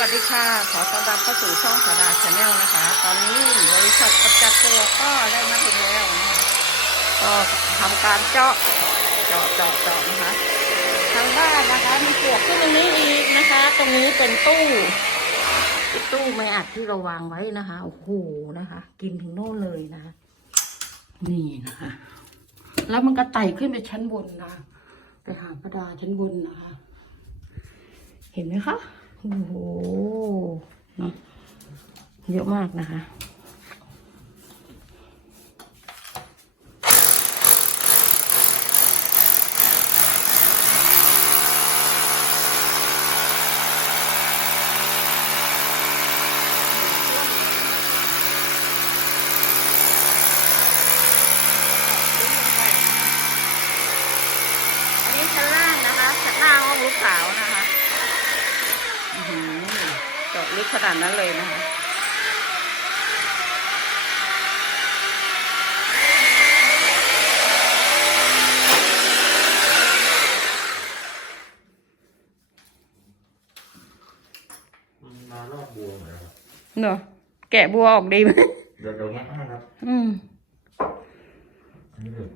วัสดีค่ะ ขอต้อนรับเข้าสู่ช่องสาราชาแนลนะคะ ตอนนี้บริษัทประจักษ์ตัวก็ได้มาถึงแล้วนะคะก็ทำการเจาะเจาะเจาะเจาะนะคะ ทางบ้านนะคะมีปลวกขึ้นตรงนี้อีกนะคะ ตรงนี้เป็นตู้ตู้ไม่อัดที่เราวางไว้นะคะโอ้โหนะคะ กินถึงโน่นเลยนะคะนี่นะคะ แล้วมันก็ไต่ขึ้นไปชั้นบนนะไปหาประดาชั้นบนนะคะ เห็นไหมคะ โอ้โหเนอะเยอะมากนะคะ อันนี้ชั้นล่างนะคะ ชั้นล่างห้องลูกสาวนะคะ อื้อหือ เจาะลึกขนาดนั้นเลยนะคะมันมารอบบัวเหมือนกันครับเนอะแกะบัวออกดีไหมเดี๋ยวเดี๋ยวงัดให้ครับอืมอันนี้เลย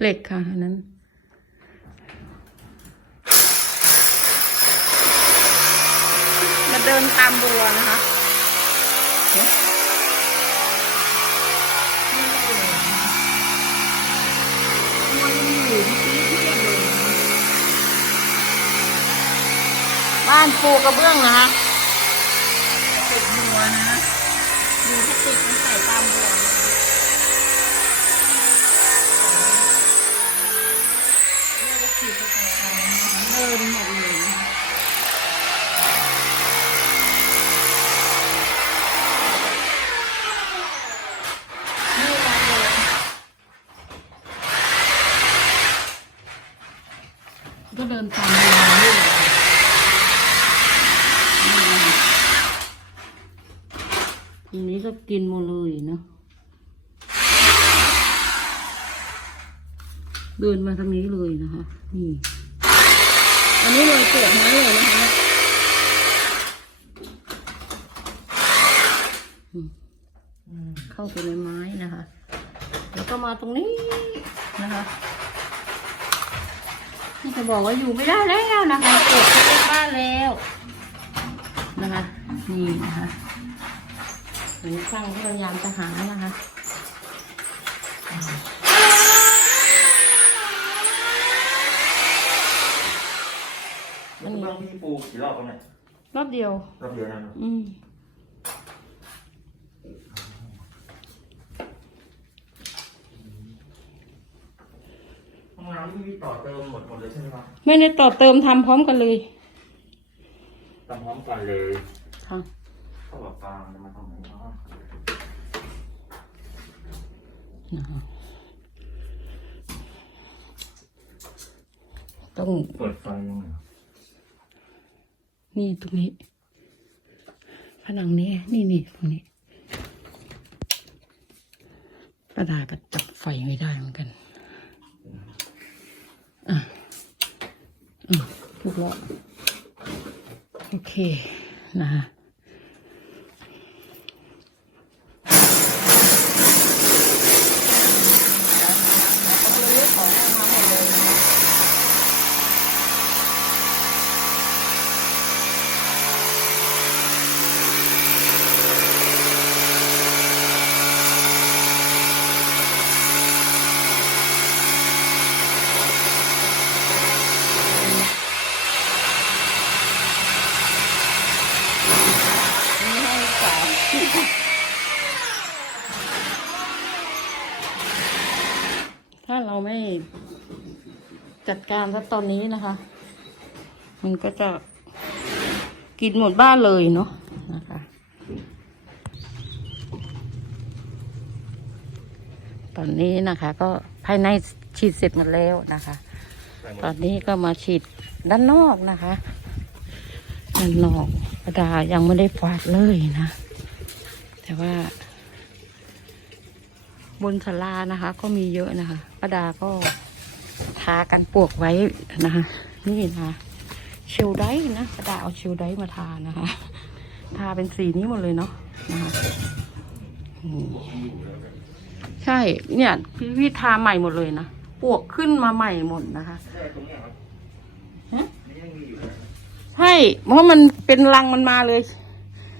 เหล็กค่ะอันนั้น มา เดินตามบัวนะคะเห็นบ้านปูกระเบื้องนะคะติดบัวนะดูพลาสติกมันใส่ตามบัวนะคะเดินหมดเลยนะคะนี่มาเดินก็เดินตามเวลานี่แหละนี่นะคะ ทีนี้ก็กินหมดเลยเนาะเดินมาทางนี้เลยนะคะ นี่ อันนี้เลยเปิดไม้เลยนะคะเข้าไปในไม้นะคะ แล้วก็มาตรงนี้นะคะนี่จะบอกว่าอยู่ไม่ได้แล้วนะคะเปิดเข้าบ้านแล้วนะคะ นี่นะคะ เหมือนช่างที่พยายามจะหานะคะแล้วก็ต้องพี่ปูกี่รอบแล้วเนี่ยรอบเดียว รอบเดียวนะครับอืมห้องน้ำที่พี่ต่อเติมหมดหมดเลยใช่ไหมครับไม่ได้ต่อเติมทำพร้อมกันเลยทำพร้อมกันเลยค่ะ ก็แบบฟางจะมาทำไหนเนาะนะคะ ต้องเปิดไฟยังไงนี่ตรงนี้ ผนังนี้ นี่นี่ตรงนี้ประดาก็จับไฟไม่ได้เหมือนกัน อะอืมถูกแล้วโอเคนะฮะนี่ให้ลูกสาวถ้า เราไม่จัดการซะตอนนี้นะคะ มันก็จะกินหมดบ้านเลยเนาะนะคะ ตอนนี้นะคะก็ภายในฉีดเสร็จหมดแล้วนะคะ ตอนนี้ก็มาฉีดด้านนอกนะคะด้านนอกประดายังไม่ได้ฝาดเลยนะ แต่ว่า บนศาลานะคะ ก็มีเยอะนะคะประดาก็ทากันปลวกไว้นะคะนี่นะคะเชลไดท์นะประดาเอาเชลไดท์มาทานะคะ ทาเป็นสีนี้หมดเลยเนาะนะคะอืมใช่ เนี่ยพี่พี่ทาใหม่หมดเลยนะปวกขึ้นมาใหม่หมดนะคะใช่ตรงเนี้ยครับฮะนี่ยังมีอยู่เลยใช่เพราะมันเป็นรังมันมาเลยห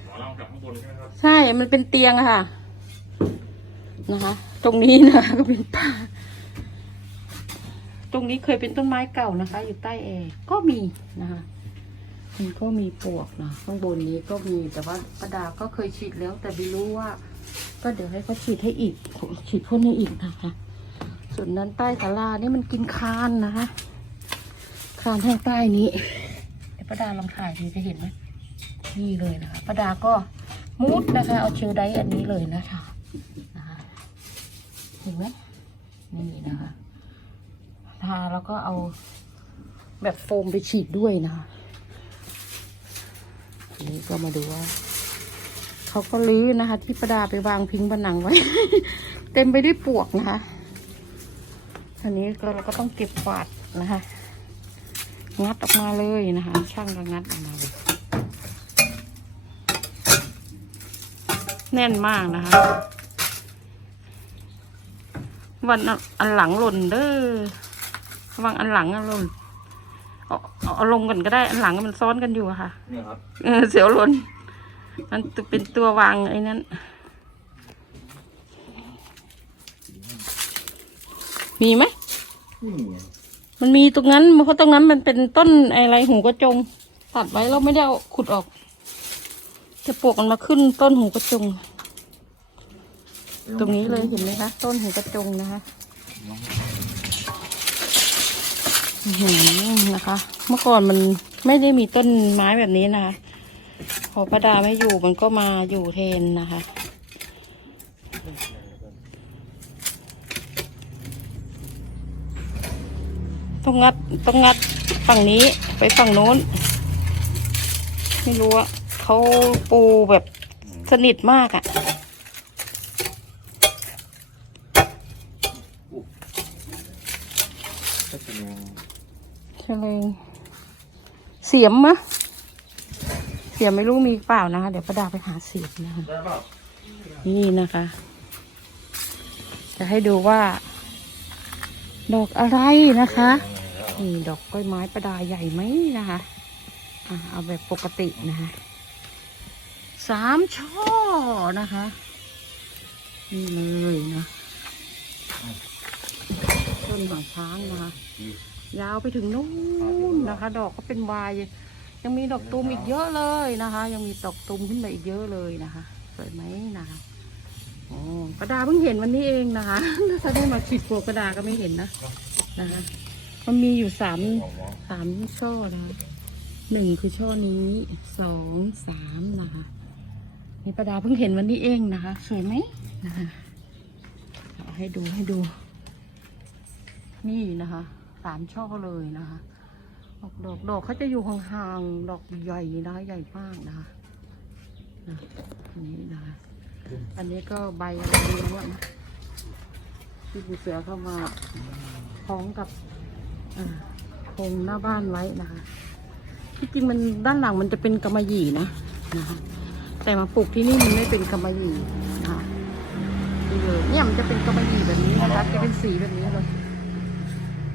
มอลองจากข้างบนใช่ไหมครับใช่ มันเป็นเตียงอะค่ะ นะคะ ตรงนี้นะก็เป็นป่า ตรงนี้เคยเป็นต้นไม้เก่านะคะ อยู่ใต้แอร์ก็มีนะคะมันก็มีปลวกนะข้างบนนี้ก็มีแต่ว่าประดาก็เคยฉีดแล้ว แต่ไม่รู้ว่า ก็เดี๋ยวให้เขาฉีดให้อีกฉีดพ่นให้อีกนะคะ ส่วนนั้นใต้ศาลานี่มันกินคานนะคะคานทางใต้นี้เดี๋ยวประดาลองถ่ายดูจะเห็นไหมนี่เลยนะคะประดาก็มุดนะคะ เอาเชลไดอันนี้เลยนะคะนะคะ เห็นไหมนี่นะคะทาแล้วก็เอาแบบโฟมไปฉีดด้วยนะคะนี้ก็มาดูว่าเขาก็ลื้อนะคะ ที่ประดาไปวางพิงผนังไว้ เต็มไปด้วยปวกนะคะ อันนี้ก็เราก็ต้องเก็บกวาดนะคะ งัดออกมาเลยนะคะ ช่างก็งัดออกมาเลยแน่นมากนะคะ วันอันหลังหล่นเด้อระวังอันหลังอันหล่นเอาเอาเอาลงกันก็ได้ อันหลังมันซ้อนกันอยู่อะค่ะเนี่ยครับเออเสียวหล่นมันเป็นตัววางไอ้นั้นมีไหมนี่ไงมันมีตรงนั้นเพราะตรงนั้นมันเป็นต้นอะไรหูกระจง ตัดไว้เราไม่ได้เอาขุดออก จะปลูกมันมาขึ้นต้นหูกระจง ตรงนี้เลยเห็นไหมคะ ต้นหูกระจงนะคะหือนะคะ เมื่อก่อนมันไม่ได้มีต้นไม้แบบนี้นะคะ พอประดาไม่อยู่มันก็มาอยู่แทนนะคะ ต้องงัดต้องงัดฝั่งนี้ไปฝั่งโน้น ไม่รู้ว่าเขาปูแบบสนิทมากอะ่ะ ก็จะมี เฉ ลยเสียมมะเสียมไม่รู้มีเปล่านะคะ เดี๋ยวประดาไปหาเสียมนะคะนี่นะคะ จะให้ดูว่า ดอกอะไรนะคะนี่ดอกกล้วยไม้ประดาใหญ่ไหมนะคะอะเอาแบบปกตินะคะสามช่อนะคะ นี่เลยนะต้นหางช้างนะคะ ยาวไปถึงนู้นนะคะ ดอกก็เป็นวายยังมีดอกตูมอีกเยอะเลยนะคะ ยังมีดอกตูมขึ้นมาอีกเยอะเลยนะคะสวยไหมนะคะโอ้ประดาเพิ่งเห็นวันนี้เองนะคะถ้าได้มาขีดปลวกประดาก็ไม่เห็นนะนะคะมันมีอยู่สามสามช่อนะคะหนึ่งคือช่อนี้สองสามนะคะนี่ประดาเพิ่งเห็นวันนี้เองนะคะ สวยไหมนะคะให้ดูให้ดู นี่นะคะ สามช่อเลยนะคะ ดอกดอกดอกเขาจะอยู่ห่างๆ ดอกใหญ่นะคะใหญ่มากนะคะนะอันนี้นะคะอันนี้ก็ใบอะไรไม่รู้อะนะที่ปูเสือเข้ามาพร้อมกับอ่าโครงหน้าบ้านไว้นะคะที่จริงมันด้านหลังมันจะเป็นกำมะหยี่นะนะคะ แต่มาปลูกที่นี่มันไม่เป็นกำมะหยี่นะคะนี่เลยเนี่ยมันจะเป็นกำมะหยี่แบบนี้นะคะ จะเป็นสีแบบนี้เลย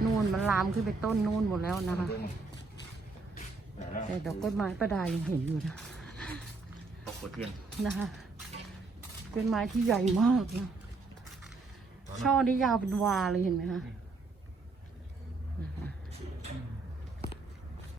นู่นมันลามขึ้นไปต้นนู่นหมดแล้วนะคะไหนแล้วแต่ดอกต้นไม้ประดายังเห็นอยู่นะตกหัวเทียนนะคะเป็นไม้ที่ใหญ่มากนะช่อนี่ยาวเป็นวาเลยเห็นไหมคะนี่